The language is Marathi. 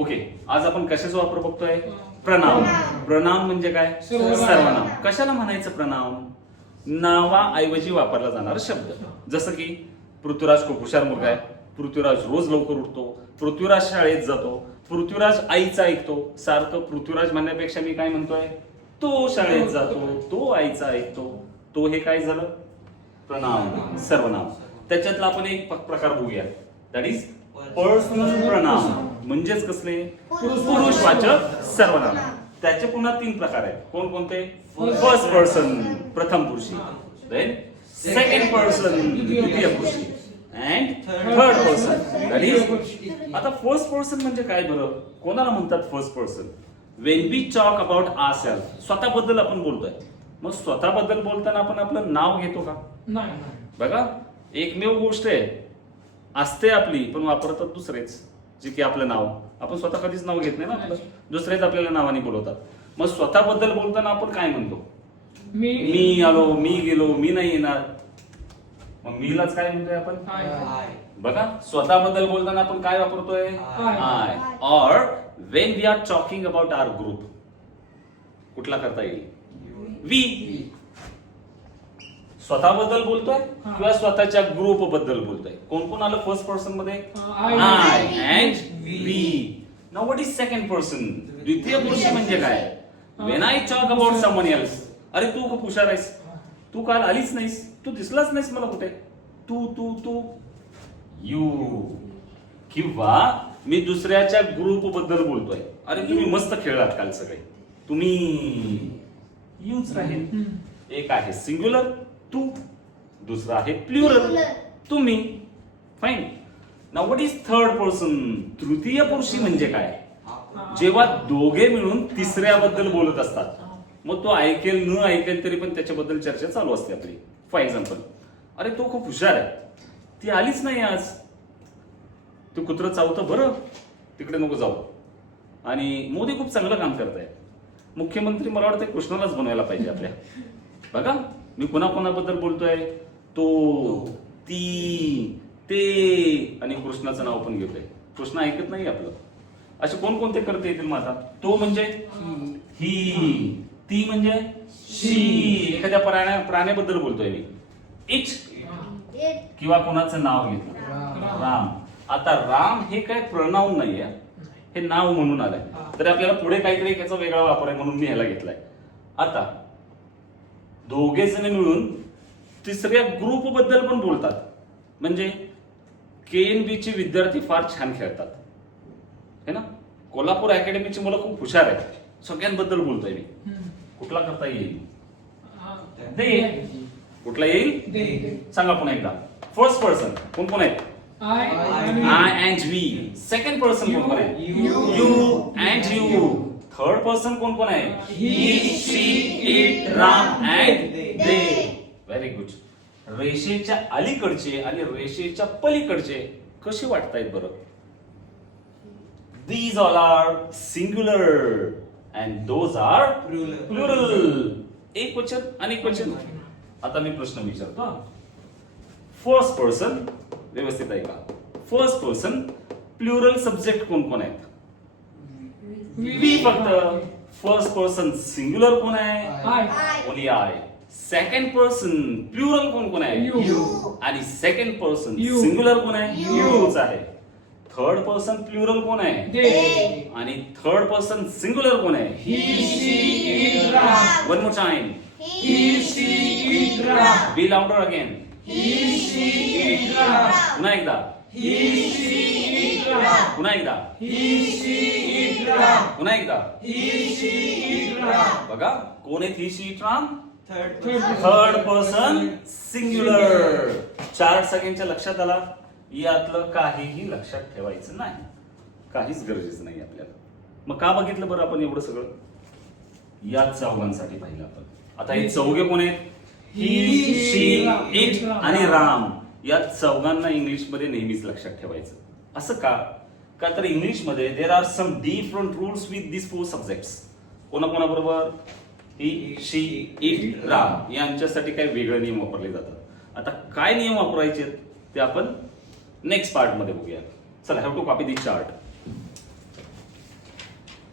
ओके, आज आपण कशाचा वापर बघतोय? प्रनाम. प्रनाम म्हणजे काय? सर्वनाम. कशाला म्हणायचं प्रनाम? नावाऐवजी वापरला जाणारा शब्द. जसं की पृथ्वीराज खूप हुशार मुलगा आहे, पृथ्वीराज रोज लवकर उठतो, पृथ्वीराज शाळेत जातो, पृथ्वीराज आईचा ऐकतो. सारखं पृथ्वीराज म्हणण्यापेक्षा मी काय म्हणतोय? तो शाळेत जातो, तो आईचा ऐकतो. तो हे काय झालं? प्रनाम, सर्वनाम. त्याच्यातला आपण एक प्रकार बघूया, दॅट इज पर्सनल प्रनाम. म्हणजेच कसले? पुरुषवाचक सर्वनाम. त्याचे पुन्हा 3 प्रकार आहेत. कोणकोणते? फर्स्ट पर्सन, प्रथम पुरुषी, देन सेकंड पर्सन, द्वितीय पुरुषी, and third person, that is. आता फर्स्ट पर्सन म्हणजे काय बरं? कोणाला म्हणतात first person? When we talk about ourself, स्वतःबद्दल आपण बोलतोय. मग स्वतःबद्दल बोलताना आपण आपलं नाव घेतो का? नाही. बघा, एकमेव गोष्ट आहे, असते आपली, पण वापरतात दुसरेच, जे की आपलं नाव. आपण स्वतः कधीच नाव घेत नाही ना आपलं, दुसरेच आपल्याला नावाने बोलवतात. मग स्वतःबद्दल बोलताना आपण काय म्हणतो? मी आलो, मी गेलो, मी नाही येणार. मग मीलाच काय म्हणतोय आपण? बघा, स्वतःबद्दल बोलताना आपण काय वापरतोय? I. Or when we are talking about our group, कुठला करता येईल? वी. स्वतःबद्दल बोलतोय किंवा स्वतःच्या ग्रुप बद्दल बोलतोय? कोण कोण आलं फर्स्ट पर्सन मध्ये? I and we. Now what is second person? द्वितीय पुरुष म्हणजे काय? When I talk about someone else. अरे तू खूप हुशार आहेस, तू काल आलीच नाहीस, तू दिसलाच नाहीस मला कुठे. तू तू तू यू. किंवा मी दुसऱ्याच्या ग्रुप बद्दल बोलतोय, अरे तुम्ही मस्त खेळलात काल सगळे, तुम्ही. यूच राहील. एक आहे सिंग्युलर तू, दुसरा आहे प्लुरल तुम्ही. Fine. Now what is third person? तृतीय पुरुषी म्हणजे काय? जेव्हा दोघे मिळून तिसऱ्याबद्दल बोलत असतात. मग तो ऐकेल न ऐकेल तरी पण त्याच्याबद्दल चर्चा चालू असते आपली. फॉर एक्झाम्पल, अरे तो खूप हुशार आहे, ती आलीच नाही आज, तू कुत्रं चावतं बरं, तिकडे नको जाऊ. आणि मोदी खूप चांगलं काम करताय, मुख्यमंत्री मला वाटतं कृष्णालाच बनवायला पाहिजे आपल्या. बघा, मी कोणाकोणाबद्दल बोलतोय? तो, ती, ते, आणि कृष्णाचं नाव पण घेतोय. कृष्ण ऐकत नाही आपलं. असे कोणकोणते करते येतील माझा? तो म्हणजे ही, ती म्हणजे शी. एखाद्या प्राण्याबद्दल बोलतोय मी, इट. किंवा कोणाचं नाव घेतलं, राम. आता राम हे काय प्रनाउन नाहीये, हे नाव म्हणून आलंय. तर आपल्याला पुढे काहीतरी याचा वेगळा वापर आहे म्हणून मी ह्याला घेतलाय. आता दोघे जण मिळून तिसऱ्या ग्रुप बद्दल पण बोलतात. म्हणजे KNB चे विद्यार्थी फार छान खेळतात, है ना. कोल्हापूर अकॅडमीची मुलं खूप हुशार आहेत, सगळ्यांबद्दल बोलतोय मी. कुठला करता येईल? दे. कुठला येईल? सांगा पुन्हा एकदा. फर्स्ट पर्सन कोण कोण आहेत? I and we. Second person कोण कोण आहे? You and you. Third person कोण कोण आहे? He, she, it, Ram and they. Very good. रेषेच्या अलीकडचे आणि रेषेच्या पलीकडचे कसे वाटतायत बरं? These all are singular and those are plural. एक वचन अनेक वचन. आता मी प्रश्न विचारतो. फर्स्ट पर्सन, व्यवस्थित ऐका. फर्स्ट पर्सन प्लुरल सब्जेक्ट कोण कोण आहेत? वी फक्त. फर्स्ट पर्सन सिंग्युलर कोण आहे? Only I. Second person plural कोण कोण आहे? यू. आणि सेकंड पर्सन सिंग्युलर कोण आहे? यूच आहे. थर्ड पर्सन प्लुरल कोण आहे? दे. आणि थर्ड पर्सन सिंग्युलर कोण आहे? He, she, it, Ram. One more time. He, she, it, Ram. Be louder again. He, she, it, Ram. पुन्हा एकदा. He, she, it, Ram. पुन्हा एकदा. He, she, it, Ram. पुन्हा एकदा. He, she, it, Ram. बघा, कोण आहे he, she, it, Ram? Third third person singular. 4 सेकंडच्या लक्षात आला? यातलं काहीही लक्षात ठेवायचं नाही, काहीच गरजेचं नाही आपल्याला. मग का बघितलं बरं आपण एवढं सगळं? या चौघांसाठी पाहिलं आपण. आता हे चौघे कोण आहेत? ही, शी, इट आणि राम. या चौघांना इंग्लिश मध्ये नेहमीच लक्षात ठेवायचं. असं का? का तर इंग्लिश मध्ये there are some different rules with this 4 subjects. कोणाकोणाबरोबर? ही, शी, इट, राम यांच्यासाठी काही वेगळे नियम वापरले जातात. आता काय नियम वापरायचे ते आपण नेक्स्ट पार्ट मध्ये बघूया. चला, have to copy this chart.